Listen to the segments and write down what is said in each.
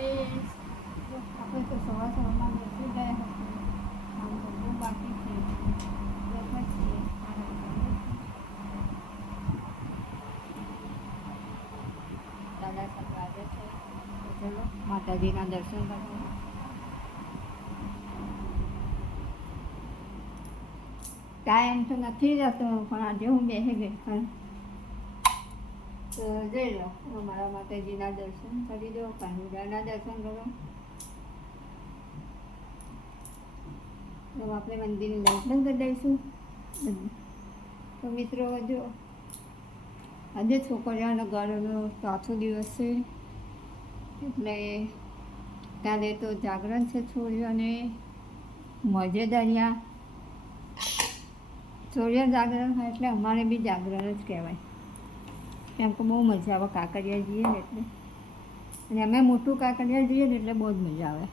આપણે તો સવાર સવારમાં બેસી ગયા હતા આમ તો બાકી છે બેઠા છીએ દાદા સાહેબ વાગે છે તો માતાજીના દર્શન કરવા. ટાઈમ તો નથી જતો, પણ આજે હું બેસી ગઈ તો જઈ લો. અમારા માતાજીના દર્શન કરી દો કાનુડાના દર્શન કરો. તો આપણે મંદિરનું દર્શન કરી દઈશું તો મિત્રો, જો આજે છોકરીઓનો ઘરનો ચોથો દિવસ છે. એટલે કાલે તો જાગરણ છે છોડીઓને મજે દરિયા. છોડીઓ જાગરણ હોય એટલે અમારે બી જાગરણ જ કહેવાય. કેમ કે બહુ મજા આવે, કાંકરિયા જઈએ ને એટલે. અને અમે મોટું કાંકરિયા જઈએ ને એટલે બહુ જ મજા આવે.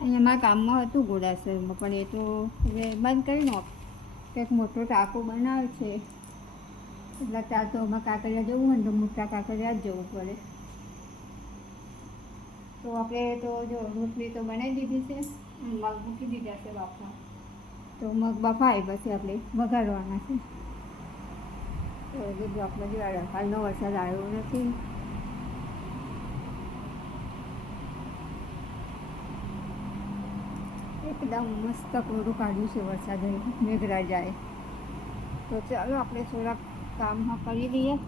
અહીંયા મારા કામમાં હતું ગોડાસરમાં પણ એ તો હવે બંધ કરી નાખ. કંઈક મોટો ટાંકો બનાવે છે. એટલે ત્યાં તો અમે કાંકરિયા જવું હોય ને તો મોટા કાંકરિયા જ જવું પડે. તો આપણે તો જો રોટલી તો બનાવી દીધી છે મગ મૂકી દીધા છે બાફા તો મગ બફાય પછી આપણે, વઘારવાના છે. હાલનો વરસાદ આવ્યો નથી. એકદમ મસ્ત કોરું કાઢ્યું છે વરસાદ. મેઘરાજાએ. તો ચાલો, આપણે થોડાક કામમાં કરી લઈએ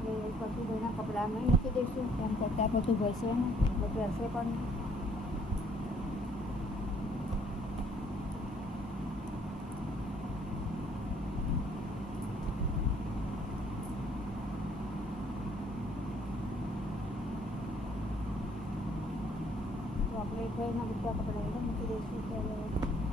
હવે આપણે પશુભાઈના કપડામાં મૂકી દઈશું તેમ કરતાં બધું ભરશે બધું હશે પણ તો આપણે ભાઈના બધા કપડાં બધા મૂકી દઈશું ત્યારે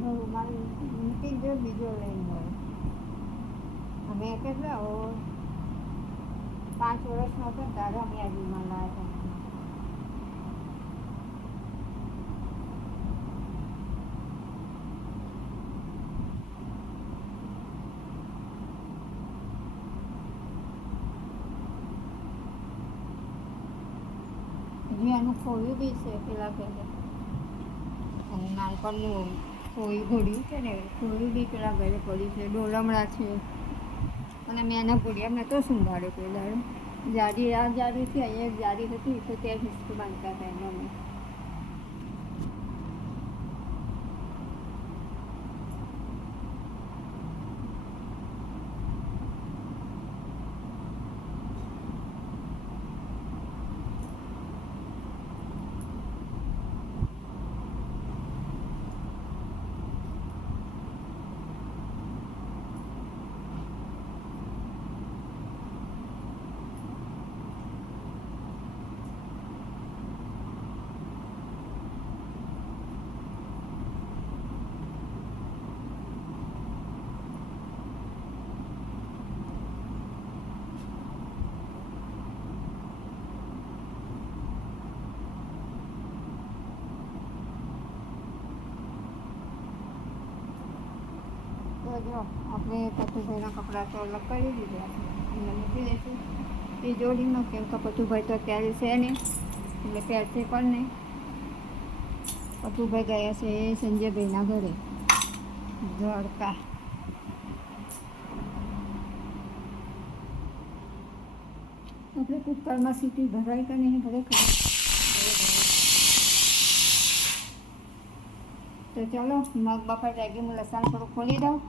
આનો રૂમાલ મૂકી દો બીજો લઈને હોય. અમે કેટલા પાંચ વર્ષનો હતો ત્યારે અમે આ રૂમાલ લાવ્યા હતા. હજી એનું ખોયું બી છે, પેલા પહેલાં નાનપણનું ખોયું ઘોડ્યું છે ને ખોયું બી પેલા ઘરે પડ્યું છે, ડોલમડા છે. અને મેં એના ઘોડિયા મેં તો સંભાળ્યો પેલા જારી આ જારીથી અહીંયા જાડી હતી, તો ત્યાં હિસ્સો બાંધતા હતા એમાં અમે તો જો આપણે પતુભાઈના કપડાં તો અલગ કરી દીધા છે એમને મૂકી દઈશું એ જોડીમાં કેમ કે પતુભાઈ તો અત્યારે છે નહીં એટલે પહેરશે પણ નહીં પતુભાઈ ગયા છે એ સંજયભાઈના ઘરે દ્વારકા આપણે કુકરમાં સીટી ભરાય કે નહીં ભરે ખબર તો ચાલો મગ બફાઈ જાગી હું લસણ થોડું ખોલી દઉં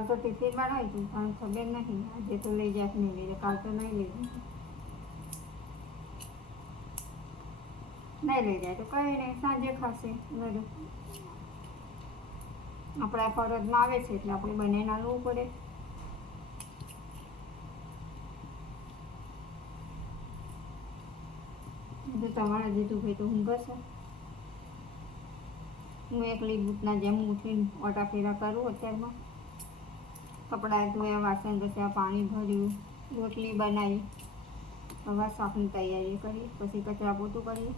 કાલ તો ટિફિન બનાવી હતું પણ ખબર નથી. આજે તો લઈ જાય નહીં લઈ કાલ તો નહીં લઈ જાય નહીં લઈ જાય તો કંઈ નહીં, સાંજે ખાશે બધું. આપણા ફરજમાં આવે છે એટલે આપણે બંને નાલવું પડે. જો તમારા જીતું ભાઈ તો હું છે હું એકલી બૂટના જેમ ઉઠીને ઓટા ફેરા કરું અત્યારમાં. કપડાં ધોયા, વાસણ ઘસ્યા પાણી ભર્યું, રોટલી બનાવી. હવે શાકની તૈયારી કરી, પછી કચરા પોતું કરી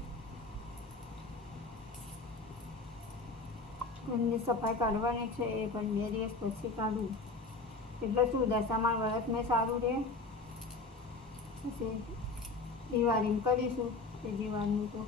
ઘરની સફાઈ કાઢવાની છે, એ પણ બે દિવસ પછી કાઢું. એટલે શું દશામાં વ્રત મેં સારું રહે. પછી દિવાળી કરીશું તે દિવાળીનું તો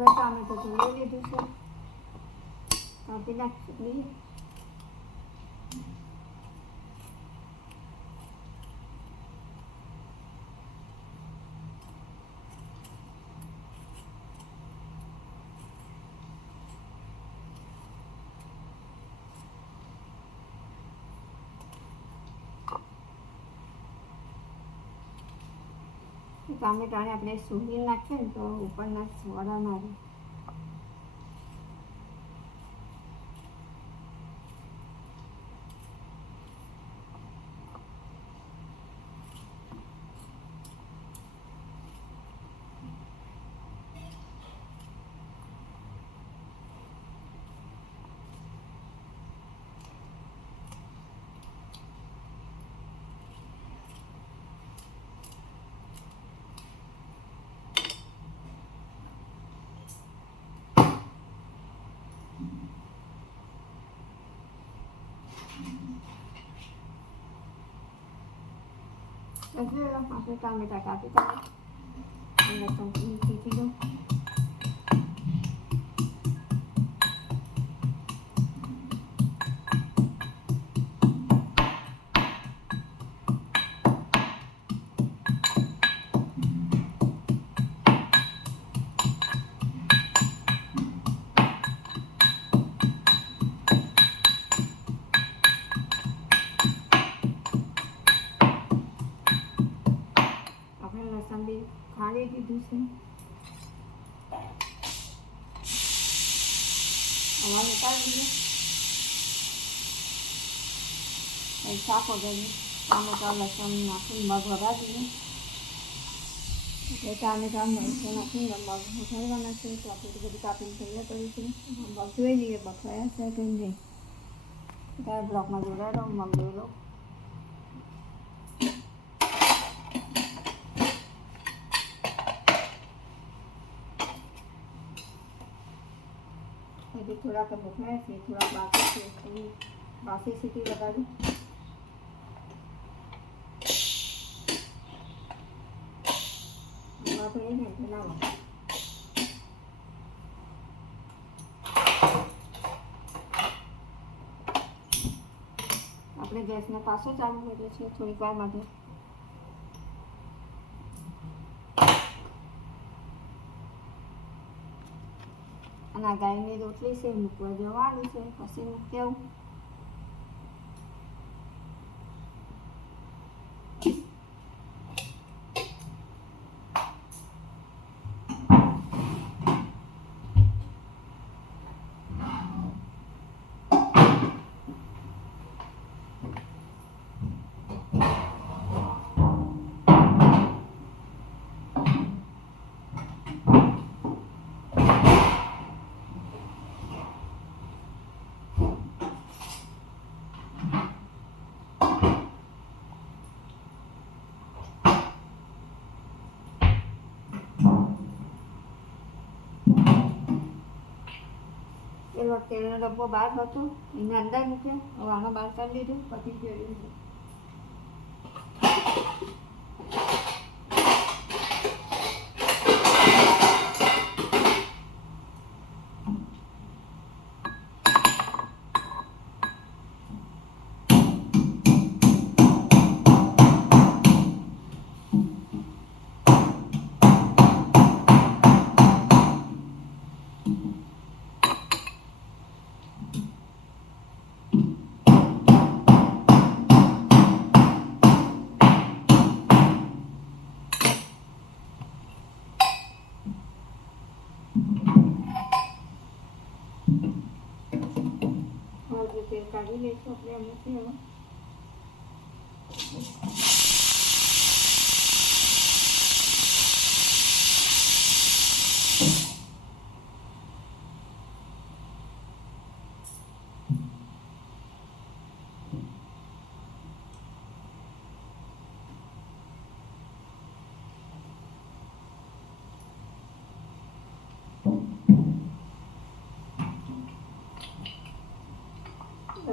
હવે ટામેટો લઈ લીધું છે. કાપી નાખશું. ટામેટાને આપણે સૂંઘી નાખીએ ને તો ઉપરના સોડા મારે. હજુ આપણે ટામેટા કાપી કાઢીએ લસણ શીખી હવા નીકાળી દીધું પછી શાક વગાડી ટામેટા લસણ નાખીને મગ વગાડી એટલે ટામેટા મરચાં નાખીને મગ વઘારવાના છે તો આપણે તો બધું કાપીને તૈયાર કર્યું છે મગ જોઈ લઈએ બફાયા છે કે નહીં ત્યારે બ્લોકમાં જોડાયેલો મગ જોઈ હજી થોડાક બફાયા છે થોડાક બાકી છે એની બાસી સીટી લગાવી વાપરે. આપણે ગેસને પાછો ચાલુ કરીએ છીએ થોડીક વાર માટે અને આ ગાયની રોટલી છે મૂકવા જવાનું છે પછી મૂકી આવું પેલો તેલનો ડબ્બો બહાર હતો, એના અંદર મૂક્યો, હવે આનો બહાર કાઢી લીધું, પછી જોયું જે તેલ કાઢી લઈશું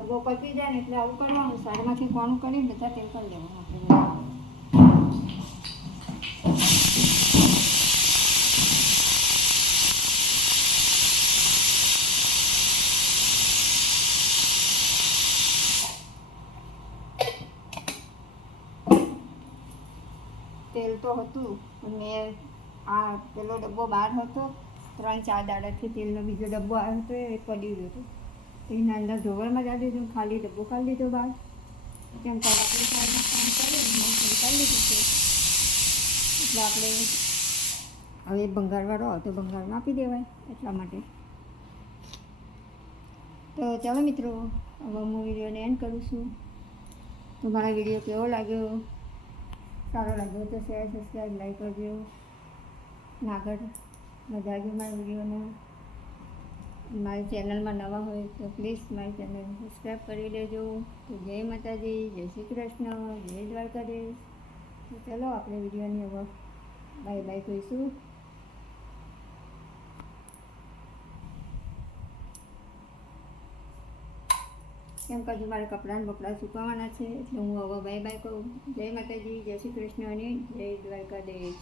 ડબ્બો પતી જાય ને એટલે આવું કરવાનું સારમાંથી કોણું કરી બધા તેલ કરી આપણે તેલ તો હતું મેં આ પેલો ડબ્બો બહાર હતો, ત્રણ ચાર દાડાથી તેલનો બીજો ડબ્બો આવ્યો હતો, એ પડી ગયો હતો. તો એના અંદર ઢોવરમાં જ દીધું ખાલી ડબ્બો ખાલી લીધો બહાર કેમ કે આપણે કામ કરીએ ને લીધું છે એટલે આપણે હવે ભંગારવાળો આવતો ભંગારમાં આપી દેવાય એટલા માટે તો ચાલો મિત્રો હવે હું વિડીયોને એન્ડ કરું છું તો મારા વીડિયો કેવો લાગ્યો સારો લાગ્યો તો શેર સબસ્ક્રાઈબ લાઈક કરજો આગળ મજા આવી મારા વિડીયોને મારી ચેનલમાં નવા હોય તો પ્લીઝ મારી ચેનલ સબસ્ક્રાઈબ કરી લેજો. તો જય માતાજી, જય શ્રી કૃષ્ણ, જય દ્વારકાધીશ. તો ચલો આપણે વિડીયોની હવે બાય બાય કહીશું કેમ કે હજુ મારે કપડાં બપડા સુકાવાના છે, એટલે હું હવે બાય બાય કહું જય માતાજી, જય શ્રી કૃષ્ણ અને જય દ્વારકાધીશ.